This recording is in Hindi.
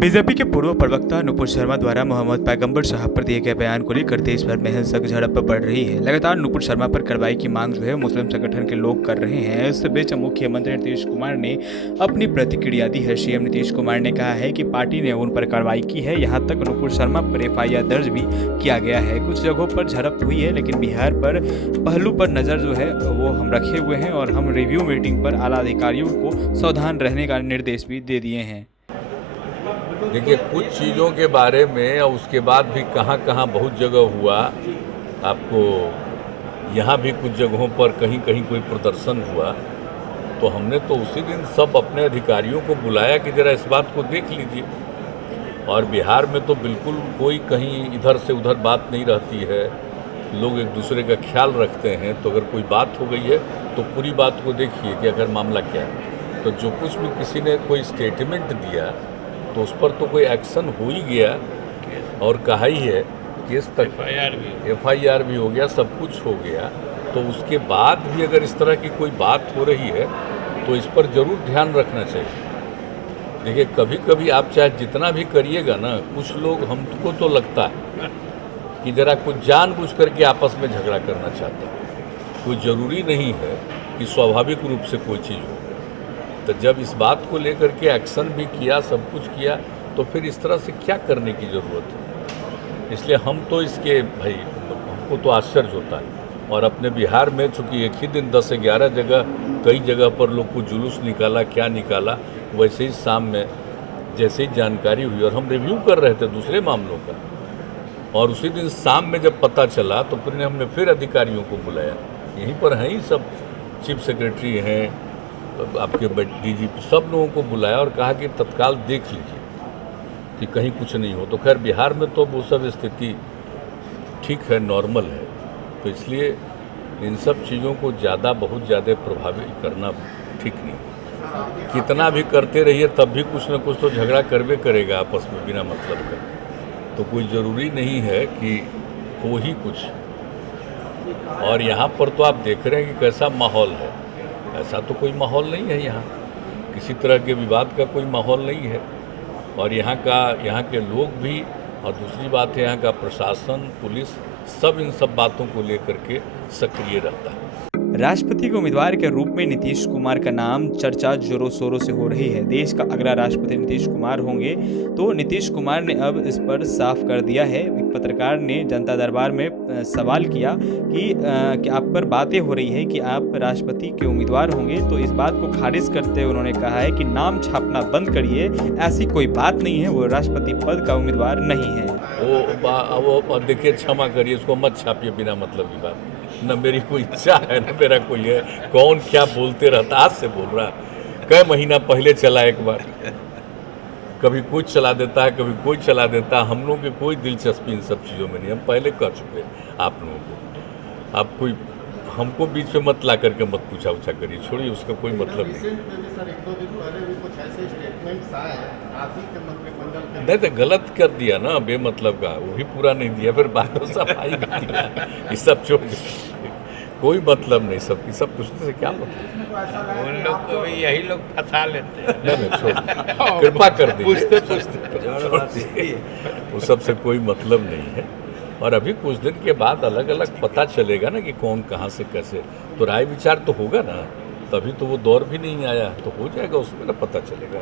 बीजेपी के पूर्व प्रवक्ता नुपुर शर्मा द्वारा मोहम्मद पैगंबर साहब पर दिए गए बयान को लेकर देश भर में हिंसक झड़प बढ़ रही है। लगातार नुपुर शर्मा पर कार्रवाई की मांग जो है मुस्लिम संगठन के लोग कर रहे हैं। इस बीच मुख्यमंत्री नीतीश कुमार ने अपनी प्रतिक्रिया दी है। सीएम नीतीश कुमार ने कहा है कि पार्टी ने उन पर कार्रवाई की है। यहाँ तक नुपुर शर्मा पर FIR दर्ज भी किया गया है। कुछ जगहों पर झड़प हुई है, लेकिन बिहार पर पहलू पर नजर जो है वो हम रखे हुए हैं और हम रिव्यू मीटिंग पर आला अधिकारियों को सावधान रहने का निर्देश भी दे दिए हैं। देखिए, कुछ चीज़ों के बारे में और उसके बाद भी कहाँ कहाँ बहुत जगह हुआ, आपको यहाँ भी कुछ जगहों पर कहीं कहीं कोई प्रदर्शन हुआ, तो हमने तो उसी दिन सब अपने अधिकारियों को बुलाया कि ज़रा इस बात को देख लीजिए। और बिहार में तो बिल्कुल कोई कहीं इधर से उधर बात नहीं रहती है, लोग एक दूसरे का ख्याल रखते हैं। तो अगर कोई बात हो गई है तो पूरी बात को देखिए कि अगर मामला क्या है। तो जो कुछ भी किसी ने कोई स्टेटमेंट दिया तो उस पर तो कोई एक्शन हो ही गया और कहा ही है, केस तक FIR भी हो गया, सब कुछ हो गया। तो उसके बाद भी अगर इस तरह की कोई बात हो रही है तो इस पर ज़रूर ध्यान रखना चाहिए। देखिए, कभी कभी आप चाहे जितना भी करिएगा ना, कुछ लोग, हमको तो लगता है कि ज़रा कुछ जानबूझ करके आपस में झगड़ा करना चाहते हैं। कोई ज़रूरी नहीं है कि स्वाभाविक रूप से कोई चीज़ हो। तो जब इस बात को लेकर के एक्शन भी किया, सब कुछ किया, तो फिर इस तरह से क्या करने की ज़रूरत है। इसलिए हम तो इसके भाई, हमको तो आश्चर्य होता है। और अपने बिहार में चूँकि एक ही दिन 10-11 जगह, कई जगह पर लोग को जुलूस निकाला, क्या निकाला, वैसे ही शाम में जैसे ही जानकारी हुई और हम रिव्यू कर रहे थे दूसरे मामलों का, और उसी दिन शाम में जब पता चला तो फिर हमने फिर अधिकारियों को बुलाया। यहीं पर हैं ही सब, चीफ सेक्रेटरी हैं, आपके DGP, सब लोगों को बुलाया और कहा कि तत्काल देख लीजिए कि कहीं कुछ नहीं हो। तो खैर बिहार में तो वो सब स्थिति ठीक है, नॉर्मल है। तो इसलिए इन सब चीज़ों को बहुत ज़्यादा प्रभावित करना ठीक नहीं। कितना भी करते रहिए तब भी कुछ न कुछ तो झगड़ा करवे करेगा आपस में बिना मतलब का। तो कोई ज़रूरी नहीं है कि हो ही कुछ। और यहाँ पर तो आप देख रहे हैं कि कैसा माहौल है। ऐसा तो कोई माहौल नहीं है, यहाँ किसी तरह के विवाद का कोई माहौल नहीं है। और यहाँ के लोग भी, और दूसरी बात है यहाँ का प्रशासन, पुलिस, सब इन सब बातों को लेकर के सक्रिय रहता है। राष्ट्रपति के उम्मीदवार के रूप में नीतीश कुमार का नाम चर्चा जोरों शोरों से हो रही है। देश का अगला राष्ट्रपति नीतीश कुमार होंगे, तो नीतीश कुमार ने अब इस पर साफ कर दिया है। एक पत्रकार ने जनता दरबार में सवाल किया कि आप पर बातें हो रही है कि आप राष्ट्रपति के उम्मीदवार होंगे, तो इस बात को खारिज करते हुए उन्होंने कहा है कि नाम छापना बंद करिए, ऐसी कोई बात नहीं है, वो राष्ट्रपति पद का उम्मीदवार नहीं है। वो देखिए, क्षमा करिए, उसको मत छापिए बिना मतलब की बात। न मेरी कोई इच्छा है, न मेरा कोई है। कौन क्या बोलते रहता, आज से बोल रहा, कई महीना पहले चला एक बार, कभी कुछ चला देता है, कभी कोई चला देता है। हम लोगों की कोई दिलचस्पी इन सब चीज़ों में नहीं, हम पहले कर चुके आप लोगों को। आप कोई हमको बीच में मत ला करके मत पूछा उछा करिए, छोड़िए, उसका कोई मतलब नहीं। नहीं तो गलत कर दिया ना, बेमतलब का, वो भी पूरा नहीं दिया, फिर बाद में सफाई भी दिया। ये सब छोड़, कोई मतलब नहीं, सब पूछने से क्या मतलब। उन लोग को भी यही लोग फंसा लेते हैं। नहीं छोड़, कृपा कर दीजिए, वो सबसे कोई मतलब नहीं है। और अभी कुछ दिन के बाद अलग अलग पता चलेगा ना कि कौन कहाँ से कैसे, तो राय विचार तो होगा ना। तभी तो वो दौर भी नहीं आया, तो हो जाएगा, उसमें ना पता चलेगा।